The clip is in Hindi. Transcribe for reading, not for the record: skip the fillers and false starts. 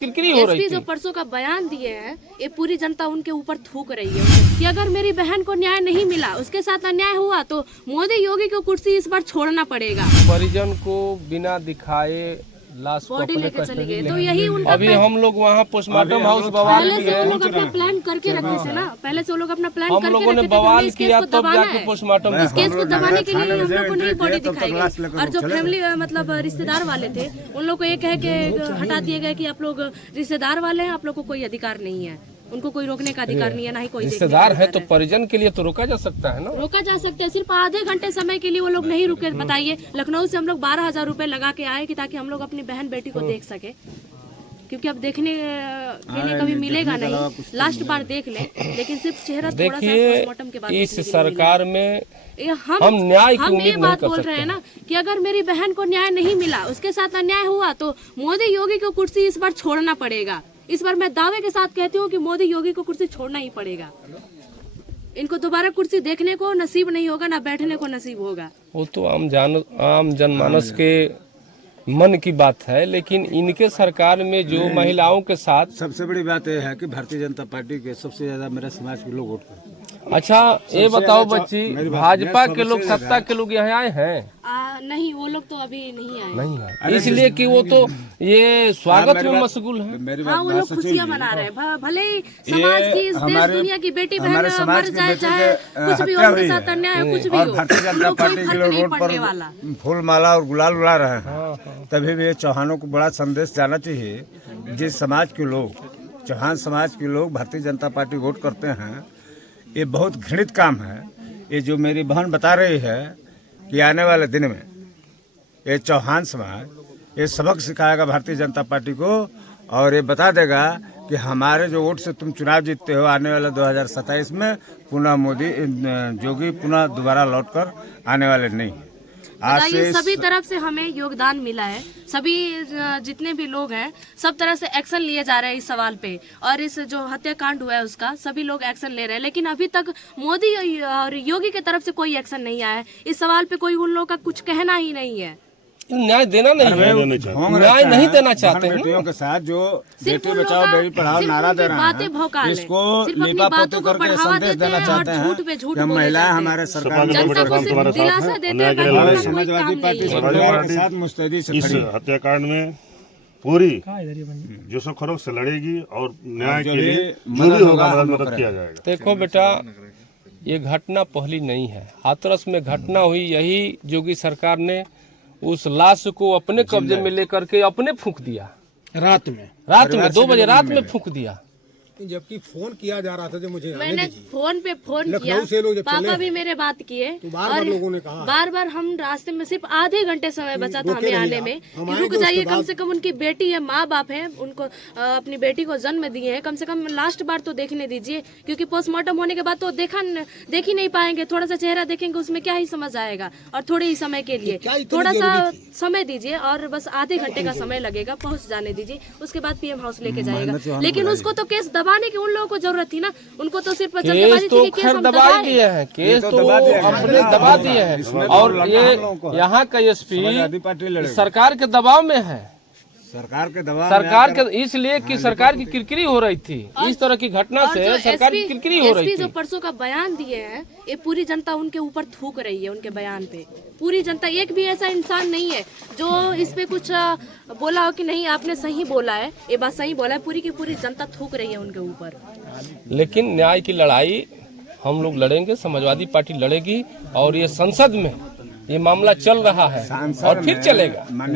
किरकिरी हो रही थी। जो परसों का बयान दिए हैं, ये पूरी जनता उनके ऊपर थूक रही है कि अगर मेरी बहन को न्याय नहीं मिला, उसके साथ अन्याय हुआ तो मोदी योगी को कुर्सी इस बार छोड़ना पड़ेगा। परिजन को बिना दिखाए लाश को बॉडी अपने लेके चले कस्टडी गए, ले तो यही उनका अभी हम लोग वहाँ पोस्टमार्टम हाउस बवाल पहले से किए। वो लोग अपना प्लान करके रखे थे ना, पहले से वो लोग अपना प्लान हम करके लोगों ने रखे थे कि हमें बवाल इस केस किया को तब दबाना जाके है। पोस्टमार्टम इस केस को दबाने के लिए हम लोग को नहीं बॉडी दिखाई गई, और जो फैमिली मतलब रिश्तेदार वाले थे उन लोग को ये कह के हटा दिए गए कि आप लोग रिश्तेदार वाले हैं, आप लोग को कोई अधिकार नहीं है, उनको कोई रोकने का अधिकार नहीं है, ना ही कोई रिश्तेदार है तो परिजन के लिए तो रोका जा सकता है ना। रोका जा सकता है, सिर्फ आधे घंटे समय के लिए वो लोग नहीं रुके। बताइए, लखनऊ से हम लोग 12,000 रुपए लगा के आए कि ताकि हम लोग अपनी बहन बेटी को देख सके, क्योंकि अब देखने के लिए कभी मिलेगा नहीं, लास्ट बार देख ले, लेकिन सिर्फ चेहरा थोड़ा सा पोस्टमार्टम के बाद इस सरकार में हम न्याय की हम उम्मीद ये नहीं बात कर बोल सकते रहे हैं ना कि अगर मेरी बहन को न्याय नहीं मिला, उसके साथ अन्याय हुआ तो मोदी योगी को कुर्सी इस बार छोड़ना पड़ेगा। इस बार मैं दावे के साथ कहती हूँ कि मोदी योगी को कुर्सी छोड़ना ही पड़ेगा। इनको दोबारा कुर्सी देखने को नसीब नहीं होगा, ना बैठने को नसीब होगा। वो तो आम जनमानस के मन की बात है, लेकिन इनके सरकार में जो महिलाओं के साथ सबसे बड़ी बात यह है कि भारतीय जनता पार्टी के सबसे ज्यादा मेरे समाज के लोग वोट करते हैं। अच्छा ये बताओ बच्ची, भाजपा के लोग, सत्ता के लोग यहाँ आए हैं? नहीं, वो लोग तो अभी नहीं आए। नहीं है, इसलिए कि वो तो ये स्वागत में मशगूल है। हाँ, वो लोग खुशियाँ मना रहे हैं, भले ही समाज की, इस देश दुनिया की बेटी बहन मर जाए, चाहे कुछ भी हो, उनके साथ अन्याय हो, कुछ भी हो, भारतीय जनता पार्टी के लोग रोड पर फूल माला और गुलाल उड़ा रहे हैं, तभी भी चौहानों को बड़ा संदेश जाना चाहिए। जिस समाज के लोग, चौहान समाज के लोग भारतीय जनता पार्टी वोट करते हैं, ये बहुत घृणित काम है। ये जो मेरी बहन बता रही है कि आने वाले दिन में ये चौहान समाज ये सबक सिखाएगा भारतीय जनता पार्टी को, और ये बता देगा कि हमारे जो वोट से तुम चुनाव जीतते हो, आने वाले 2027 में पुनः मोदी योगी पुनः दोबारा लौटकर आने वाले नहीं है। बताइए, सभी तरफ से हमें योगदान मिला है, सभी जितने भी लोग हैं सब तरह से एक्शन लिए जा रहे हैं इस सवाल पे, और इस जो हत्याकांड हुआ है उसका सभी लोग एक्शन ले रहे हैं, लेकिन अभी तक मोदी और योगी की तरफ से कोई एक्शन नहीं आया है। इस सवाल पे कोई उन लोगों का कुछ कहना ही नहीं है। न्याय देना नहीं है, न्याय नहीं देना चाहते हैं। बेटियों के साथ जो बेटी बचाओ बेटी पढ़ाओ नारा दे रहे हैं, इसको लिपा पोती करके संदेश देना चाहते हैं कि महिलाएं हमारे सरकार समाजवादी पार्टी के साथ मुस्तैदी से इस हत्याकांड में पूरी जोशो खरोश से लड़ेगी और न्याय के लिए जो भी होगा मदद किया जाएगा। देखो बेटा, ये घटना पहली नहीं है, हाथरस में घटना हुई, यही योगी सरकार ने उस लाश को अपने कब्जे में लेकर के अपने फूंक दिया रात में 2 बजे रात में फूंक दिया। जबकि फोन किया जा रहा था, जो मुझे मैंने फोन पे फोन किया, पापा भी मेरे बात किए, और लोगों ने कहा बार बार हम रास्ते में सिर्फ आधे घंटे समय बचा था हमें आने में, रुक जाइए, कम से कम उनकी बेटी है, माँ बाप है, उनको अपनी बेटी को जन्म दिए हैं, कम से कम लास्ट बार तो देखने दीजिए, क्योंकि पोस्टमार्टम होने के बाद तो देख ही नहीं पाएंगे, थोड़ा सा चेहरा देखेंगे उसमें क्या ही समझ आएगा, और थोड़े ही समय के लिए थोड़ा सा समय दीजिए, और बस आधे घंटे का समय लगेगा, पहुँच जाने दीजिए, उसके बाद PM हाउस लेके जाएगा। लेकिन उसको तो केस दबाने की उन लोगों को जरूरत थी ना, उनको तो सिर्फ केस तो खैर दबा दिए हैं, केस तो अपने दबा दिए हैं, और ये यहाँ का SP सरकार के दबाव में है, सरकार के इसलिए कि सरकार की किरकिरी हो रही थी, इस तरह की घटना से सरकार की किरकिरी हो रही थी। जो परसों का बयान दिए हैं, ये पूरी जनता उनके ऊपर थूक रही है, उनके बयान पे पूरी जनता, एक भी ऐसा इंसान नहीं है जो इस पे कुछ बोला हो कि नहीं आपने सही बोला है, ये बात सही बोला है, पूरी की पूरी जनता थूक रही है उनके ऊपर। लेकिन न्याय की लड़ाई हम लोग लड़ेंगे, समाजवादी पार्टी लड़ेगी, और ये संसद में ये मामला चल रहा है और फिर चलेगा।